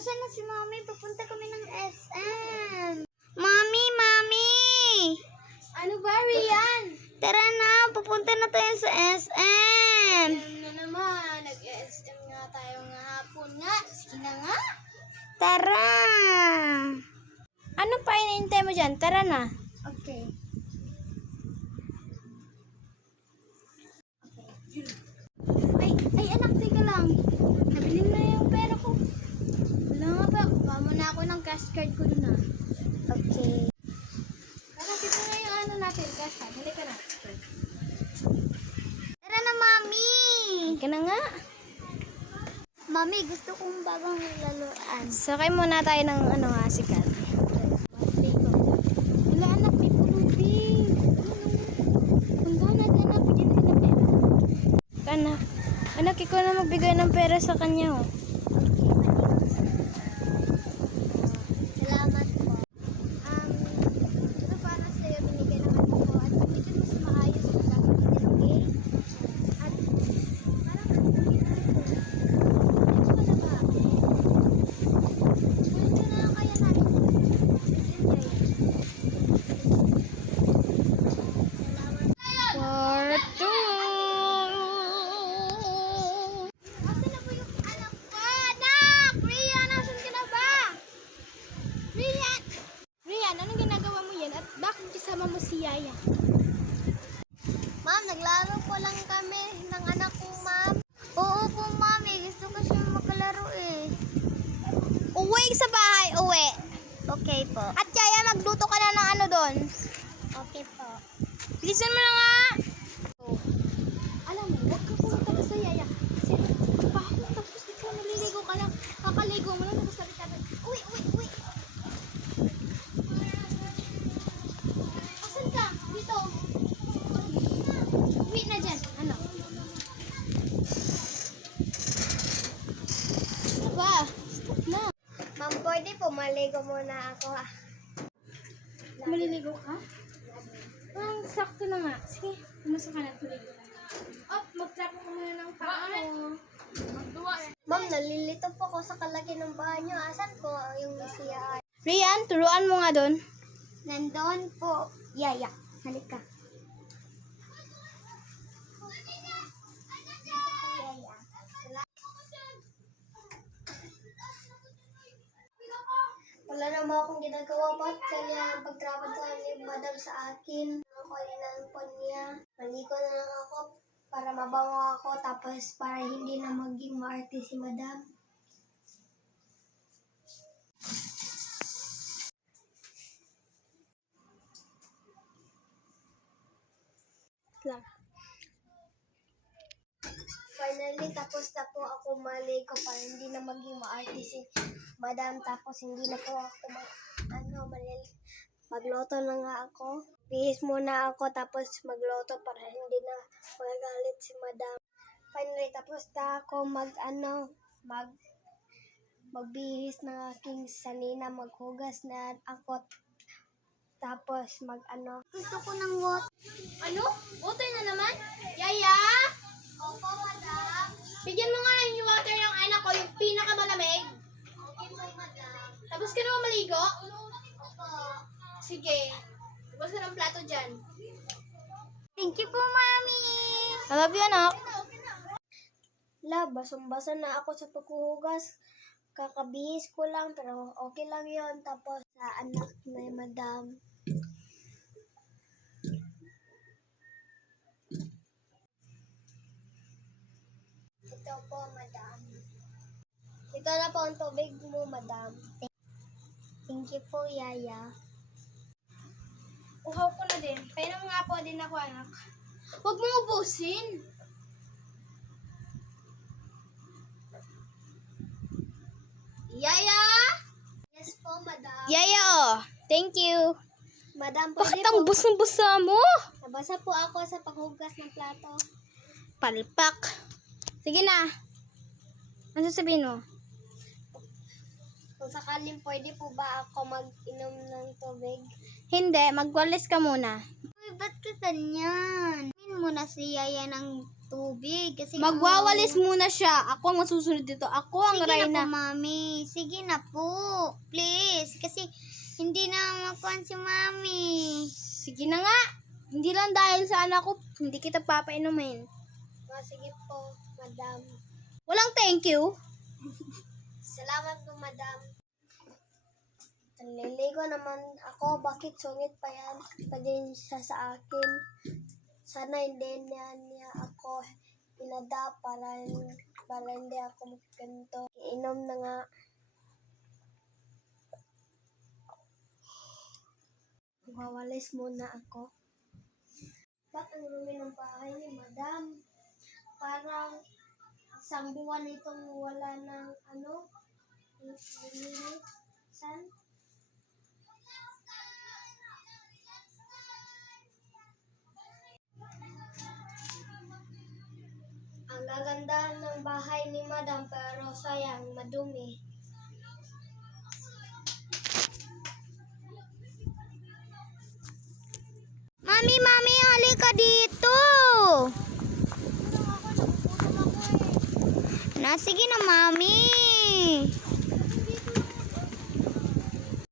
Asan na si Mami? Papunta kami ng SM. Mami, Mami! Ano ba, Rian? Tara na, papunta na tayo sa SM. Ano na naman, nag-SM nga tayo nga hapon nga. Sige na nga. Tara! Ano pa inintay mo dyan? Tara na. Okay. Ay anak, teka lang. Nabili na yung pera ko. Wala nga ba? Kuha mo na ako ng cash card ko dun Okay. Tara, kita na yung ano natin, cash card. Halika na. Tara na, Mami! Halika na nga. Mami, gusto kong bagong laruan. Sakay muna tayo ng ano nga, sikat. Wala anak, may pulubing. Punta natin anak, bigyan ka ng pera. Anak, ikaw na magbigay ng pera sa kanya. Oh. Salamat po. Ito para sa'yo, binigyan naman ko. At ito mas maayos na gagawin, okay? At parang ito na ba? Pwede na lang kaya natin. Kwarto! Asan na po yung anak ko? Anak! Rian, nasan ka na ba? Rian! Rian, anong ginagawa mo yan? At bakit kasama mo si Yaya? Ma'am, naglaro po lang kami ng anak ko, ma'am. Oo po, mami. Gusto ko siyang makalaro eh. Uwi sa bahay, uwi. Okay po. At Yaya, magluto ka na ng ano doon. Okay po. Bilisan mo na nga. Alam mo, huwag ka pumunta ka sa Yaya. Kasi baho, tapos ikaw naliligo ka lang. Kakaligo mo lang, tapos sabi ka, uwi. Asan ka? Dito. Uwi na dyan. Ano? Aba, stop na. Ma'am, pwede po maligo muna ako ha. Maliligo ka? Ang sakto na nga. Sige, pumasok ka na, tuligo na. Magtrapo ka muna ng paa mo. Ma'am, nalilito po ako sa kalaki ng bahay niyo. Asan po yung siya? Rian, turuan mo nga doon. Nandoon po. Yaya, halika. Yaya. Wala naman akong ginagawa pa. Kaya pagtrapan sa ni madam sa akin. Ako inampon niya. Maligo na lang ako para mabango ako. Tapos para hindi na maging maarte si madam. Lang. Finally, tapos na po ako maligo para hindi na maging maarte si madam. Tapos hindi na po ako magluto na nga ako. Bihis muna ako tapos magluto para hindi na magagalit si madam. Finally, tapos na ako magbihis ng aking sanina, maghugas na ako. Tapos gusto ko ng water. Ano? Water na naman? Yaya? Opo, madam. Bigyan mo nga yung water ng anak ko, yung pinakamalamig. Okay po, madam. Tapos ka naman maligo? Opo. Sige. Tapos ka ng plato dyan. Thank you po, Mami. I love you, anak. Basang-basa na ako sa paghuhugas. Kakabihis ko lang, pero okay lang yon. Tapos sa anak na madam. Ito po, madam. Ito na po ang tubig mo, madam. Thank you po, Yaya. Uhaw ko na din. Painom nga po din ako, anak. Huwag mo ubusin. Yaya? Yes po, madam. Yaya, oh. Thank you. Madam, Bakit pwede ang po. busang-busa mo? Nabasa po ako sa paghugas ng plato. Palpak. Sige na. Ano sasabihin mo? Kung sakaling pwede po ba ako mag-inom ng tubig? Hindi, magwalis ka muna. Uy, ba't ka ganyan? Tingin mo na si Yaya ng tubig. Kasi Magwawalis muna siya. Ako ang masusunod dito. Ako ang Sige na po, Reyna. Mami. Sige na po. Please. Kasi hindi na makuhan si Mami. Sige na nga. Hindi lang dahil sa anak ko, hindi kita papainumin. Sige po, madam. Walang thank you. Salamat po, madam. Naliligo naman ako. Bakit sungit pa yan? Pa din siya sa akin. Sana hindi niya ako pinada para hindi ako magkanto. Iinom na nga. Wawalis muna ako. Ba't ang rumi ng bahay ni madam? Parang isang buwan itong wala ng lilinisan. Ang gaganda ng bahay ni madam pero sayang madumi. Mami, halika dito. Sige na, Mami.